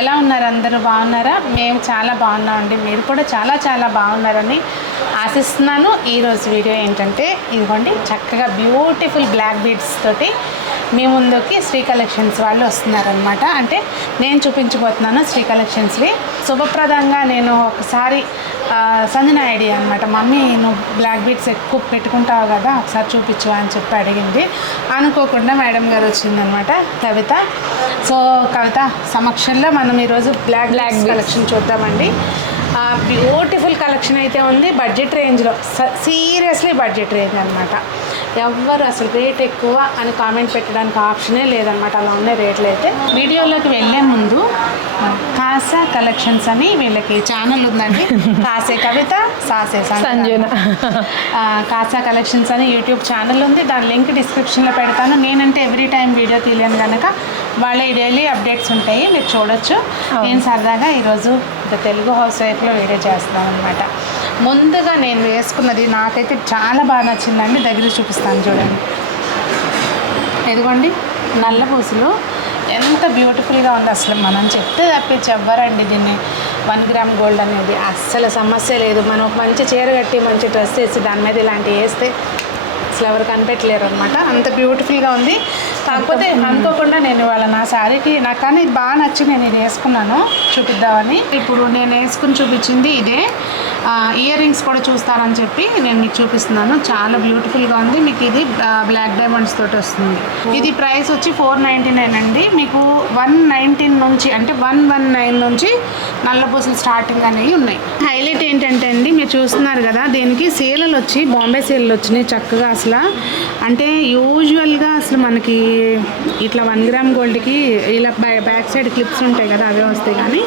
ఎలా ఉన్నారు? అందరూ బాగున్నారా? మేము చాలా బాగున్నామండి. మీరు కూడా చాలా బాగున్నారని ఆశిస్తున్నాను. ఈరోజు వీడియో ఏంటంటే ఇదిగోండి, చక్కగా బ్యూటిఫుల్ బ్లాక్ బీడ్స్ తోటి మీ ముందుకి శ్రీ కలెక్షన్స్ వాళ్ళు వస్తున్నారనమాట. అంటే నేను చూపించబోతున్నాను శ్రీ కలెక్షన్స్వి. శుభప్రదంగా నేను ఒకసారి సంజన ఐడియా అనమాట, మమ్మీ నువ్వు బ్లాక్ బీడ్స్ ఎక్కువ పెట్టుకుంటావు కదా, ఒకసారి చూపించు అని చెప్పి అడిగింది. అనుకోకుండా మేడం గారు వచ్చిందనమాట, కవిత. సో కవిత సమక్షంలో మనం ఈరోజు బ్లాక్ కలెక్షన్ చూద్దామండి. బ్యూటిఫుల్ కలెక్షన్ అయితే ఉంది, బడ్జెట్ రేంజ్లో, సీరియస్లీ బడ్జెట్ రేంజ్ అనమాట. ఎవ్వరు అసలు రేట్ ఎక్కువ అని కామెంట్ పెట్టడానికి ఆప్షనే లేదనమాట, అలా ఉన్నాయి రేట్లు అయితే. వీడియోలోకి వెళ్ళే ముందు కాసా కలెక్షన్స్ అని వీళ్ళకి ఛానల్ ఉందండి, కాసే కవిత సాసే సంజన, కాసా కలెక్షన్స్ అని యూట్యూబ్ ఛానల్ ఉంది. దాని లింక్ డిస్క్రిప్షన్లో పెడతాను. నేనంటే ఎవ్రీ టైం వీడియో తీయలేను కనుక వాళ్ళ డైలీ అప్డేట్స్ ఉంటాయి, మీరు చూడొచ్చు. నేను సరదాగా ఈరోజు తెలుగు హౌస్ వైఫ్లో వీడియో చేస్తాను అనమాట. ముందుగా నేను వేసుకున్నది నాకైతే చాలా బాగా నచ్చిందండి, దగ్గర చూపిస్తాను చూడండి. ఇదిగోండి, నల్ల పూసలు ఎంత బ్యూటిఫుల్గా ఉంది. అసలు మనం చెప్తే తప్పించి ఎవ్వరండి దీన్ని 1 గ్రామ్ గోల్డ్ అనేది అస్సలు సమస్య లేదు. మనం ఒక మంచి చీర కట్టి మంచి డ్రెస్ వేసి దాని మీద ఇలాంటివి వేస్తే అసలు ఎవరు కనిపెట్టలేరు అనమాట, అంత బ్యూటిఫుల్గా ఉంది. కాకపోతే అనుకోకుండా నేను ఇవాళ నా శారీకి నాకు కానీ ఇది బాగా నచ్చి నేను ఇది వేసుకున్నాను, చూపిద్దామని. ఇప్పుడు నేను వేసుకుని చూపించింది ఇదే. ఇయర్ రింగ్స్ కూడా చూస్తానని చెప్పి నేను మీకు చూపిస్తున్నాను. చాలా బ్యూటిఫుల్గా ఉంది. మీకు ఇది బ్లాక్ డైమండ్స్ తోటి వస్తుంది. ఇది ప్రైస్ వచ్చి 499 అండి. మీకు 119 నుంచి అంటే 119 నుంచి నల్ల పూసలు స్టార్టింగ్ అనేవి ఉన్నాయి. హైలైట్ ఏంటంటే అండి, మీరు చూస్తున్నారు కదా, దీనికి సేలలు వచ్చి బాంబే సేలలు వచ్చినాయి చక్కగా. అసలు అంటే యూజువల్గా అసలు మనకి ఇట్లా 1 గ్రామ్ గోల్డ్కి ఇలా బ్యాక్ సైడ్ క్లిప్స్ ఉంటాయి కదా, అవే వస్తాయి. కానీ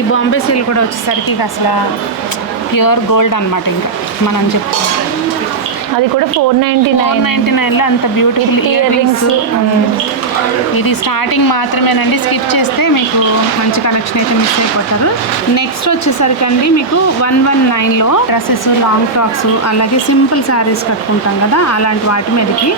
ఈ బాంబే సేల్ కూడా వచ్చేసరికి అసలు ప్యూర్ గోల్డ్ అనమాట. ఇంకా మనం చెప్తాం అది కూడా 499లో అంత బ్యూటిఫుల్ ఇయర్ రింగ్స్. ఇది స్టార్టింగ్ మాత్రమేనండి, స్కిప్ చేస్తే మీకు మంచి కలెక్షన్ అయితే మిస్ అయిపోతారు. నెక్స్ట్ వచ్చేసరికి అండి మీకు 119లో డ్రెస్సెస్, లాంగ్ ఫ్రాక్స్, అలాగే సింపుల్ శారీస్ కట్టుకుంటాం కదా, అలాంటి వాటి మీదకి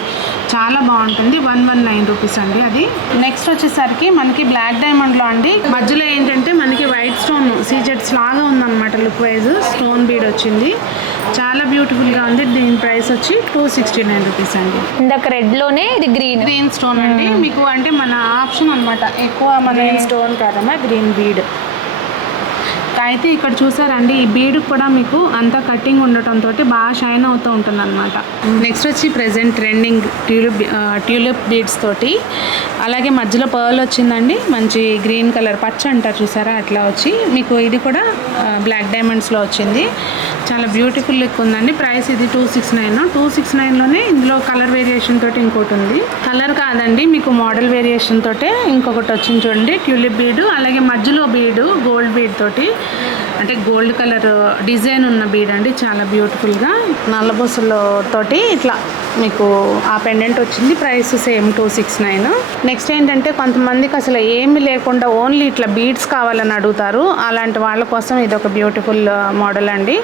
చాలా బాగుంటుంది. 119 రూపీస్ అండి అది. నెక్స్ట్ వచ్చేసరికి మనకి బ్లాక్ డైమండ్లో అండి, మధ్యలో ఏంటంటే మనకి వైట్ స్టోన్ సీజెట్స్ లాగా ఉందన్నమాట, లుక్ వైజ్ స్టోన్ బీడ్ వచ్చింది, చాలా బ్యూటిఫుల్గా ఉంది. దీని ప్రైస్ వచ్చి 269 రూపీస్ అండి. ఇందాక రెడ్లోనే ఇది గ్రీన్ స్టోన్ అండి. మీకు అంటే మన ఆప్షన్ అనమాట, ఎక్కువ మన స్టోన్ కాదమ్మా, గ్రీన్ బీడ్. అయితే ఇక్కడ చూసారండి, ఈ బీడ్ కూడా మీకు అంతా కటింగ్ ఉండటంతో బాగా షైన్ అవుతూ ఉంటుంది అనమాట. నెక్స్ట్ వచ్చి ప్రెజెంట్ ట్రెండింగ్ ట్యూలిప్ బీడ్స్ తోటి, అలాగే మధ్యలో పర్ల్ వచ్చిందండి, మంచి గ్రీన్ కలర్, పచ్చ అంటారు చూసారా, అట్లా వచ్చి మీకు ఇది కూడా బ్లాక్ డైమండ్స్లో వచ్చింది. చాలా బ్యూటిఫుల్ లుక్ ఉందండి. ప్రైస్ ఇది 269. 269లోనే ఇందులో కలర్ వేరియేషన్ తోటి ఇంకోటి ఉంది. కలర్ కాదండి, మీకు మోడల్ వేరియేషన్ తోటే ఇంకొకటి వచ్చింది చూడండి, ట్యూలిప్ బీడ్. అలాగే మధ్యలో బీడు గోల్డ్ బీడ్ తోటి, అంటే గోల్డ్ కలర్ డిజైన్ ఉన్న బీడ్ అండి, చాలా బ్యూటిఫుల్గా నల్లబొసల్లో తోటి ఇట్లా మీకు ఆ పెండెంట్ వచ్చింది. Price same 269. నెక్స్ట్ ఏంటంటే కొంతమందికి అసలు ఏమి లేకుండా ఓన్లీ ఇట్లా బీడ్స్ కావాలని అడుగుతారు, అలాంటి వాళ్ళ కోసం ఇది ఒక బ్యూటిఫుల్ మోడల్ అండి.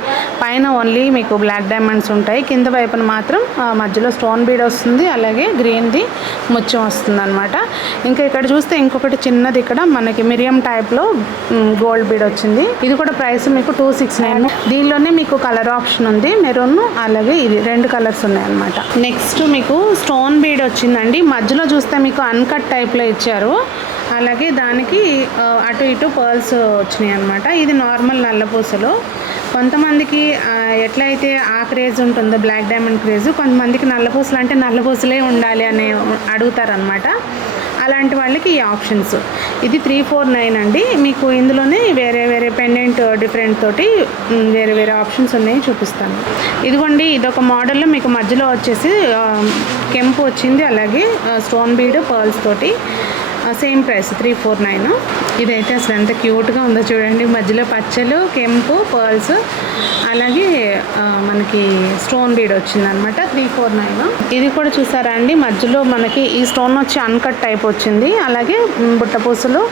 పైన ఓన్లీ మీకు బ్లాక్ డైమండ్స్ ఉంటాయి, కింద వైపున మాత్రం మధ్యలో స్టోన్ బీడ్ వస్తుంది, అలాగే గ్రీన్ది ముత్యం వస్తుంది అనమాట. ఇంకా ఇక్కడ చూస్తే ఇంకొకటి చిన్నది, ఇక్కడ మనకి మిరియం టైప్లో గోల్డ్ బీడ్ వచ్చింది. ఇది కూడా ప్రైస్ మీకు 269. దీనిలోనే మీకు కలర్ ఆప్షన్ ఉంది, మెరూన్ అలాగే ఇది 2 కలర్స్ ఉన్నాయి అనమాట. నెక్స్ట్ మీకు స్టోన్ బీడ్ వచ్చిందండి, మధ్యలో చూస్తే మీకు అన్కట్ టైప్లో ఇచ్చారు, అలాగే దానికి అటు ఇటు పర్ల్స్ వచ్చినాయి అనమాట. ఇది నార్మల్ నల్లపూసలు. కొంతమందికి ఎట్లయితే ఆ క్రేజ్ ఉంటుందో బ్లాక్ డైమండ్ క్రేజ్, కొంతమందికి నల్లపూసలు అంటే నల్లపూసలే ఉండాలి అని అడుగుతారనమాట. అలాంటి వాళ్ళకి ఈ ఆప్షన్స్. ఇది 349 అండి. మీకు ఇందులోనే వేరే పెండెంట్ డిఫరెంట్ తోటి వేరే ఆప్షన్స్ ఉన్నాయి, చూపిస్తాను. ఇదిగోండి, ఇదొక మోడల్లో మీకు మధ్యలో వచ్చేసి కెంపు వచ్చింది, అలాగే స్టోన్ బీడ్ పర్ల్స్ తోటి సేమ్ ప్రైస్ 349. ఇదైతే అసలు ఎంత క్యూట్గా ఉందో చూడండి, మధ్యలో పచ్చలు, కెంపు, పర్ల్స్, అలాగే మనకి స్టోన్ బీడ్ వచ్చిందనమాట 349. ఇది కూడా చూసారా అండి, మధ్యలో మనకి ఈ స్టోన్ వచ్చి అన్కట్ టైప్ వచ్చింది, అలాగే బుట్టపూసలు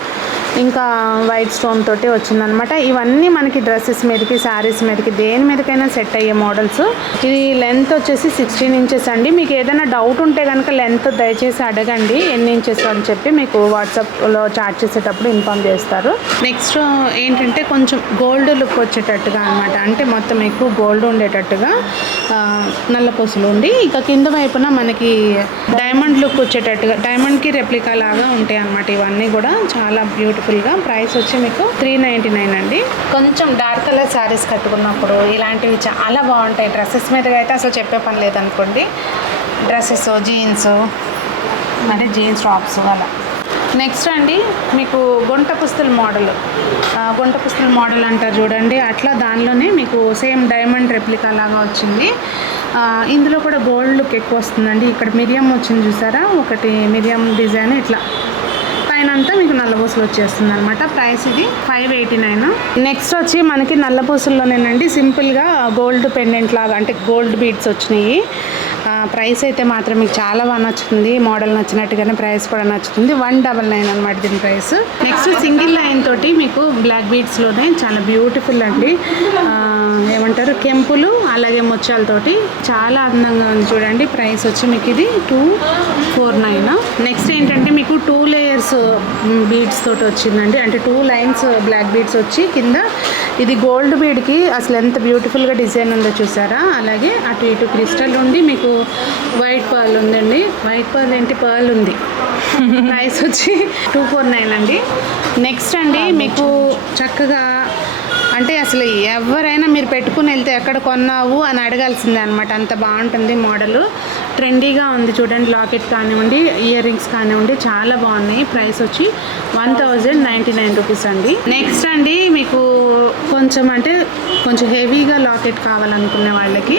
ఇంకా వైట్ స్టోన్ తోటి వచ్చిందనమాట. ఇవన్నీ మనకి డ్రెస్సెస్ మీదకి, శారీస్ మీదకి, దేని మీదకైనా సెట్ అయ్యే మోడల్స్. ఇది లెంత్ వచ్చేసి 16 ఇంచెస్ అండి. మీకు ఏదైనా డౌట్ ఉంటే కనుక లెంత్ దయచేసి అడగండి ఎన్ని ఇంచెస్ అని చెప్పి, మీకు వాట్సాప్లో చాట్ చేసేటప్పుడు ఇన్ఫామ్ చేస్తారు. నెక్స్ట్ ఏంటంటే కొంచెం గోల్డ్ లుక్ వచ్చేటట్టుగా అనమాట, అంటే మొత్తం ఎక్కువ గోల్డ్ ఉండేటట్టుగా నల్లపూసలు ఉండి, ఇక కింద వైపున మనకి డైమండ్ లుక్ వచ్చేటట్టుగా, డైమండ్కి రెప్లికా లాగా ఉంటాయి అన్నమాట. ఇవన్నీ కూడా చాలా బ్యూటిఫుల్గా. ప్రైస్ వచ్చి మీకు 399 అండి. కొంచెం డార్క్ కలర్ శారీస్ కట్టుకున్నప్పుడు ఇలాంటివి చాలా బాగుంటాయి. డ్రెస్సెస్ మీద అయితే అసలు చెప్పే పని లేదనుకోండి. డ్రెస్సెస్, జీన్స్ అంటే జీన్స్ టాప్స్ అలా. నెక్స్ట్ అండి మీకు గుంట పుస్తల మోడల్ అంటారు చూడండి, అట్లా దానిలోనే మీకు సేమ్ డైమండ్ రెప్లికా లాగా వచ్చింది. ఇందులో కూడా గోల్డ్ లుక్ ఎక్కువ వస్తుందండి. ఇక్కడ మిరియం వచ్చింది చూసారా, ఒకటి మిరియం డిజైన్, ఇట్లా పైన అంతా మీకు నల్లపూసలు వచ్చేస్తుంది అనమాట. ప్రైస్ ఇది 589. నెక్స్ట్ వచ్చి మనకి నల్లపూసల్లోనేనండి సింపుల్గా గోల్డ్ పెండెంట్ లాగా, అంటే గోల్డ్ బీడ్స్ వచ్చినాయి. ప్రైస్ అయితే మాత్రం మీకు చాలా బాగా నచ్చుతుంది. మోడల్ నచ్చినట్టుగానే ప్రైస్ కూడా నచ్చుతుంది. 199 అనమాట దీని ప్రైస్. నెక్స్ట్ సింగిల్ లైన్ తోటి మీకు బ్లాక్ బీడ్స్లోనే చాలా బ్యూటిఫుల్ అండి, ఏమంటారు కెంపులు అలాగే ముత్యాలతోటి చాలా అందంగా ఉంది చూడండి. ప్రైస్ వచ్చి మీకు ఇది 249. నెక్స్ట్ ఏంటంటే మీకు 2 లేయర్స్ బీడ్స్ తోటి వచ్చిందండి, అంటే 2 లైన్స్ బ్లాక్ బీడ్స్ వచ్చి కింద ఇది గోల్డ్ బీడ్కి అసలు ఎంత బ్యూటిఫుల్గా డిజైన్ ఉందో చూసారా. అలాగే అటు ఇటు క్రిస్టల్ ఉండి మీకు వైట్ పర్ల్ ఉందండి. వైట్ పర్ల్ ఏంటి, పర్ల్ ఉంది. ప్రైస్ వచ్చి 249 అండి. నెక్స్ట్ అండి మీకు చక్కగా, అంటే అసలు ఎవరైనా మీరు పెట్టుకుని వెళ్తే ఎక్కడ కొన్నావు అని అడగాల్సిందే అనమాట, అంత బాగుంటుంది మోడలు. ట్రెండీగా ఉంది చూడండి. లాకెట్ కానివ్వండి, ఇయర్ రింగ్స్ కానివ్వండి, చాలా బాగున్నాయి. ప్రైస్ వచ్చి 1099 రూపీస్ అండి. నెక్స్ట్ అండి మీకు కొంచెం అంటే కొంచెం హెవీగా లాకెట్ కావాలనుకునే వాళ్ళకి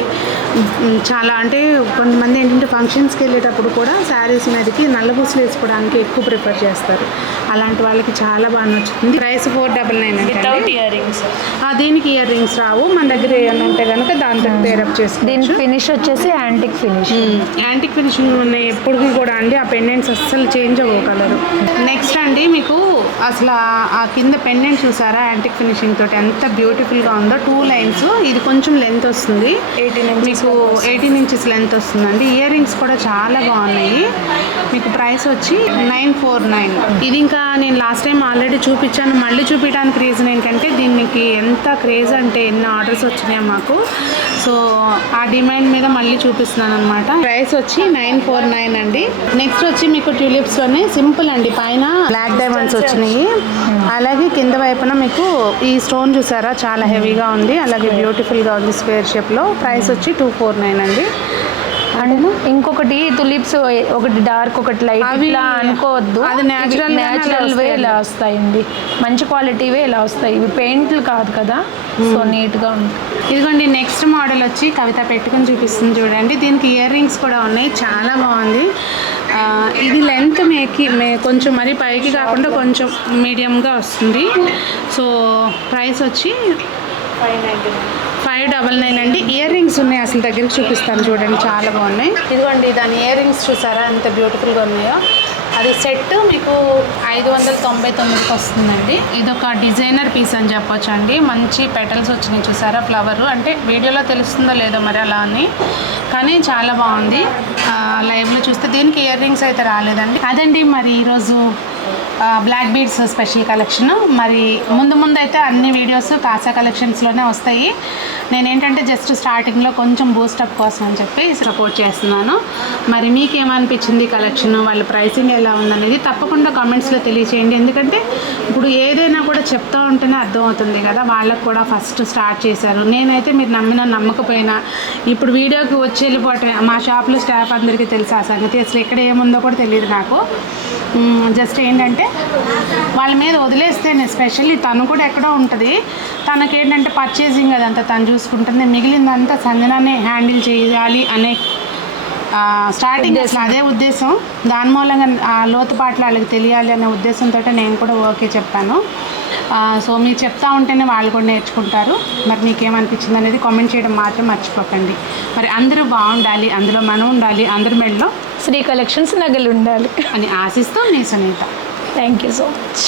చాలా, అంటే కొంతమంది ఏంటంటే ఫంక్షన్స్కి వెళ్ళేటప్పుడు కూడా శారీస్ మీదకి నల్లపూసలు వేసుకోవడానికి ఎక్కువ ప్రిఫర్ చేస్తారు. అలాంటి వాళ్ళకి చాలా బాగా నచ్చుతుంది. ప్రైస్ 499 అండి. దీనికి ఇయర్ రింగ్స్ రావు, మన దగ్గర ఏమైనా ఉంటే కనుక దాంతో పేరప్ చేసుకోవచ్చు. దీని ఫినిష్ వచ్చేసి యాంటిక్ ఫినిషింగ్ ఉన్నాయి ఎప్పటికీ కూడా అండి. ఆ పెండెంట్స్ అస్సలు చేంజ్ అవ్వగలరు. నెక్స్ట్ అండి మీకు అసలు ఆ కింద పెండెంట్ చూసారా, యాంటిక్ ఫినిషింగ్ తోటి ఎంత బ్యూటిఫుల్గా ఉందో. 2 లైన్స్, ఇది కొంచెం లెంత్ వస్తుంది, 18 ఇంచెస్ లెంత్ వస్తుందండి. ఇయర్ రింగ్స్ కూడా చాలా బాగున్నాయి. మీకు ప్రైస్ వచ్చి 949. ఇది ఇంకా నేను లాస్ట్ టైం ఆల్రెడీ చూపించాను, మళ్ళీ చూపించడానికి రీజన్ ఏంటంటే దీనికి ఎంత క్రేజ్ అంటే ఎన్ని ఆర్డర్స్ వచ్చినాయి మాకు. సో ఆ డిమాండ్ మీద మళ్ళీ చూపిస్తున్నాను అనమాట. ప్రైస్ వచ్చి 949 అండి. నెక్స్ట్ వచ్చి మీకు ట్యూలిప్స్లోనే సింపుల్ అండి, పైన బ్లాక్ డైమండ్స్ వచ్చినాయి, అలాగే కింద వైపున మీకు ఈ స్టోన్ చూసారా చాలా హెవీగా ఉంది, అలాగే బ్యూటిఫుల్గా ఉంది స్క్వేర్ షేప్లో. ప్రైస్ వచ్చి 249 అండి. అండ్ ఇంకొకటి తులిప్స్, ఒకటి డార్క్ ఒకటి లైట్, ఇట్లా అనుకోవద్దు. అది న్యాచురల్ వే ఇలా వస్తాయండి, మంచి క్వాలిటీవే ఇలా వస్తాయి. ఇవి పెయింట్లు కాదు కదా, సో నీట్గా ఉంది. ఇదిగోండి నెక్స్ట్ మోడల్ వచ్చి కవిత పెట్టుకుని చూపిస్తుంది చూడండి. దీనికి ఇయర్ రింగ్స్ కూడా ఉన్నాయి, చాలా బాగుంది. ఇది లెంత్ కొంచెం మరీ పైకి కాకుండా కొంచెం మీడియంగా వస్తుంది. సో ప్రైస్ వచ్చి 599 అండి. ఇయర్ రింగ్స్ ఉన్నాయి, అసలు దగ్గరికి చూపిస్తాను చూడండి, చాలా బాగున్నాయి. ఇదిగోండి దాని ఇయర్ రింగ్స్ చూసారా ఎంత బ్యూటిఫుల్గా ఉన్నాయో. అది సెట్ మీకు 599కి వస్తుందండి. ఇదొక డిజైనర్ పీస్ అని చెప్పొచ్చు అండి. మంచి పెటల్స్ వచ్చినాయి చూసారా, ఫ్లవర్, అంటే వీడియోలో తెలుస్తుందో లేదో మరి అలా అని, కానీ చాలా బాగుంది. లైవ్లో చూస్తే దీనికి ఇయర్ రింగ్స్ అయితే రాలేదండి. అదండి మరి ఈరోజు బ్లాక్ బీడ్స్ స్పెషల్ కలెక్షన్. మరి ముందు అయితే అన్ని వీడియోస్ కాసా కలెక్షన్స్లోనే వస్తాయి. నేనేంటంటే జస్ట్ స్టార్టింగ్లో కొంచెం బూస్టప్ కోసం అని చెప్పి సపోర్ట్ చేస్తున్నాను. మరి మీకేమనిపించింది కలెక్షన్, వాళ్ళ ప్రైసింగ్ ఎలా ఉందనేది తప్పకుండా కామెంట్స్లో తెలియచేయండి. ఎందుకంటే ఇప్పుడు ఏదైనా కూడా చెప్తా ఉంటేనే అర్థమవుతుంది కదా, వాళ్ళకు కూడా ఫస్ట్ స్టార్ట్ చేశారు. నేనైతే మీరు నమ్మినా నమ్మకపోయినా ఇప్పుడు వీడియోకి వచ్చి వెళ్ళిపోవటమే. మా షాప్లో స్టాఫ్ అందరికీ తెలుసు ఆ సంగతి, అసలు ఇక్కడ ఏముందో కూడా తెలియదు నాకు. జస్ట్ ఏంటంటే వాళ్ళ మీద వదిలేస్తేనే, స్పెషల్లీ తను కూడా ఎక్కడో ఉంటుంది, తనకేంటంటే పర్చేసింగ్ అదంతా తను చూసుకుంటుంది, మిగిలిందంతా సంజనానే హ్యాండిల్ చేయాలి అనే స్టార్టింగ్ అసలు అదే ఉద్దేశం. దాని మూలంగా ఆ లోతుపాట్లు వాళ్ళకి తెలియాలి అనే ఉద్దేశంతో నేను కూడా ఓకే చెప్పాను. సో మీరు చెప్తా ఉంటేనే వాళ్ళు కూడా నేర్చుకుంటారు. మరి మీకేమనిపించింది అనేది కామెంట్ చేయడం మాత్రం మర్చిపోకండి. మరి అందరూ బాగుండాలి, అందులో మనం ఉండాలి, అందరి మెడలో శ్రీ కలెక్షన్స్ నగలు ఉండాలి అని ఆశిస్తూ మీ Sunitha. Thank you so much.